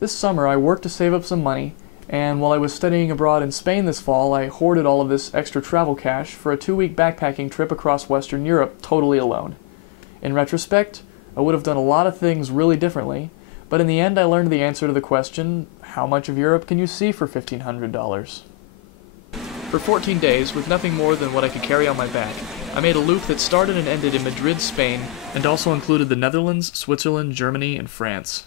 This summer I worked to save up some money, and while I was studying abroad in Spain this fall, I hoarded all of this extra travel cash for a 2-week backpacking trip across Western Europe totally alone. In retrospect, I would have done a lot of things really differently, but in the end I learned the answer to the question, how much of Europe can you see for $1,500? For 14 days, with nothing more than what I could carry on my back, I made a loop that started and ended in Madrid, Spain, and also included the Netherlands, Switzerland, Germany, and France.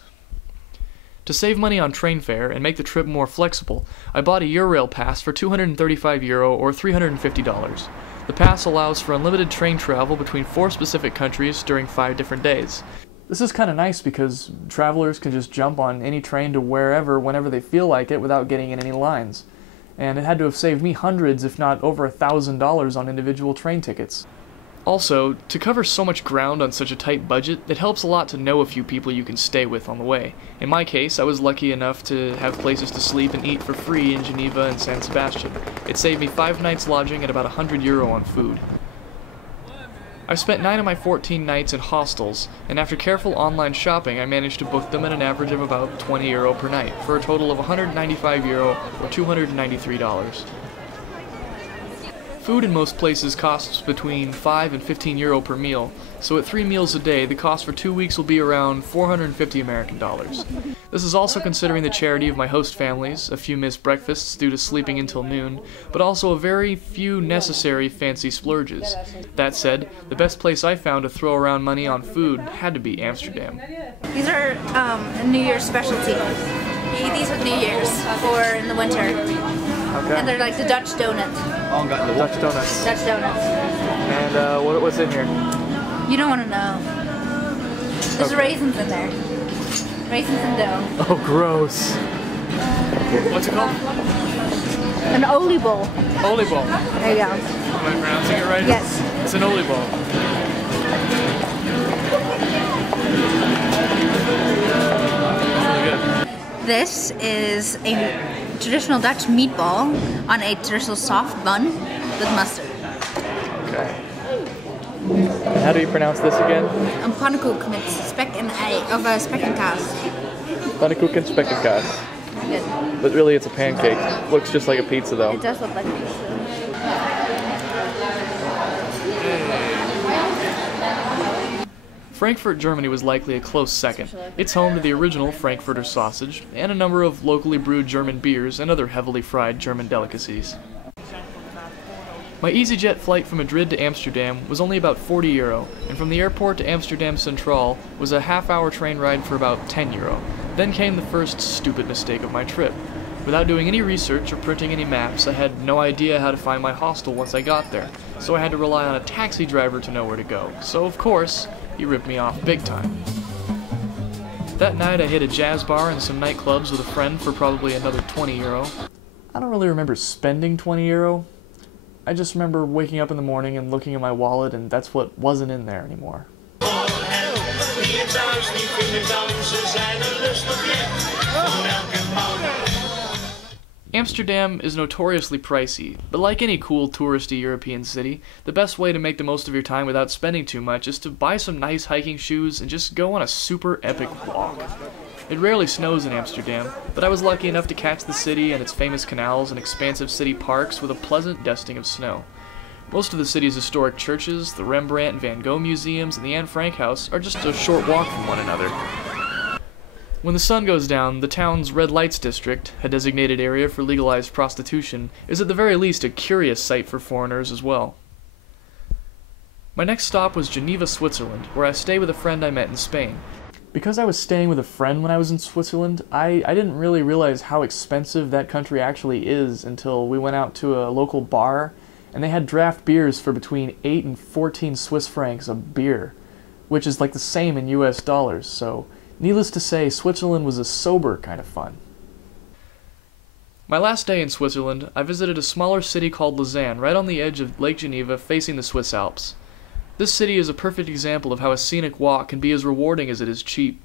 To save money on train fare and make the trip more flexible, I bought a Eurail pass for €235 or $350. The pass allows for unlimited train travel between 4 specific countries during 5 different days. This is kind of nice because travelers can just jump on any train to wherever whenever they feel like it without getting in any lines. And it had to have saved me hundreds, if not over $1,000 on individual train tickets. Also, to cover so much ground on such a tight budget, it helps a lot to know a few people you can stay with on the way. In my case, I was lucky enough to have places to sleep and eat for free in Geneva and San Sebastian. It saved me 5 nights lodging at about €100 on food. I spent 9 of my 14 nights in hostels, and after careful online shopping I managed to book them at an average of about €20 per night, for a total of €195 or $293. Food in most places costs between €5 and €15 per meal, so at 3 meals a day the cost for 2 weeks will be around $450 American. This is also considering the charity of my host families, a few missed breakfasts due to sleeping until noon, but also a very few necessary fancy splurges. That said, the best place I found to throw around money on food had to be Amsterdam. These are a New Year's specialty. You eat these with New Year's or in the winter. Okay. And they're like the Dutch donut. Dutch donuts. Dutch donuts. And what's in here? You don't want to know. There's raisins in there. Raisins and dough. Oh, gross. What's it called? An oliebol. Oliebol. There you go. Am I pronouncing it right? Yes. It's an oliebol. Really good. This is a traditional Dutch meatball on a traditional soft bun with mustard. Okay. And how do you pronounce this again? Een pannenkoek met spek en ei, of spek en kaas. Pannenkoek and spek en kaas. Good. But really it's a pancake. Looks just like a pizza though. It does look like pizza. Frankfurt, Germany was likely a close second. It's home to the original Frankfurter sausage, and a number of locally brewed German beers and other heavily fried German delicacies. My EasyJet flight from Madrid to Amsterdam was only about €40, and from the airport to Amsterdam Central was a half-hour train ride for about €10. Then came the first stupid mistake of my trip. Without doing any research or printing any maps, I had no idea how to find my hostel once I got there, so I had to rely on a taxi driver to know where to go. So of course, he ripped me off big time. That night I hit a jazz bar and some nightclubs with a friend for probably another €20. I don't really remember spending €20. I just remember waking up in the morning and looking at my wallet, and that's what wasn't in there anymore. Amsterdam is notoriously pricey, but like any cool touristy European city, the best way to make the most of your time without spending too much is to buy some nice hiking shoes and just go on a super epic walk. It rarely snows in Amsterdam, but I was lucky enough to catch the city and its famous canals and expansive city parks with a pleasant dusting of snow. Most of the city's historic churches, the Rembrandt and Van Gogh museums, and the Anne Frank House are just a short walk from one another. When the sun goes down, the town's red lights district, a designated area for legalized prostitution, is at the very least a curious sight for foreigners as well. My next stop was Geneva, Switzerland, where I stay with a friend I met in Spain. Because I was staying with a friend when I was in Switzerland, I didn't really realize how expensive that country actually is until we went out to a local bar, and they had draft beers for between 8 and 14 Swiss francs a beer, which is like the same in US dollars, so needless to say, Switzerland was a sober kind of fun. My last day in Switzerland, I visited a smaller city called Lausanne, right on the edge of Lake Geneva facing the Swiss Alps. This city is a perfect example of how a scenic walk can be as rewarding as it is cheap.